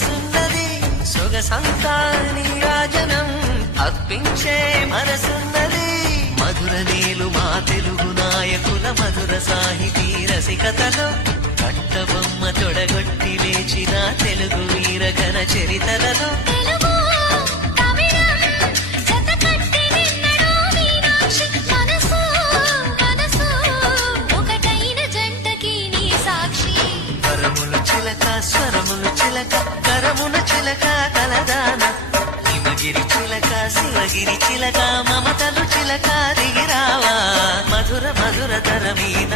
వయసున్నది సొగసంతా నీరాజనం అర్పించే మనసున్నది మధుర నీలు మా తెలుగు నాయకుల మధుర సాహితీ రసికతలో కట్టబొమ్మ తొడగొట్టి లేచిన తెలుగు వీరఘన చరితలలో స్వరములు చిలక కరమున చిలక కలదాన హిమగిరి చిలక శివగిరి చిలక మమతలు చిలక దిగిరావా మధుర మధుర తర మీద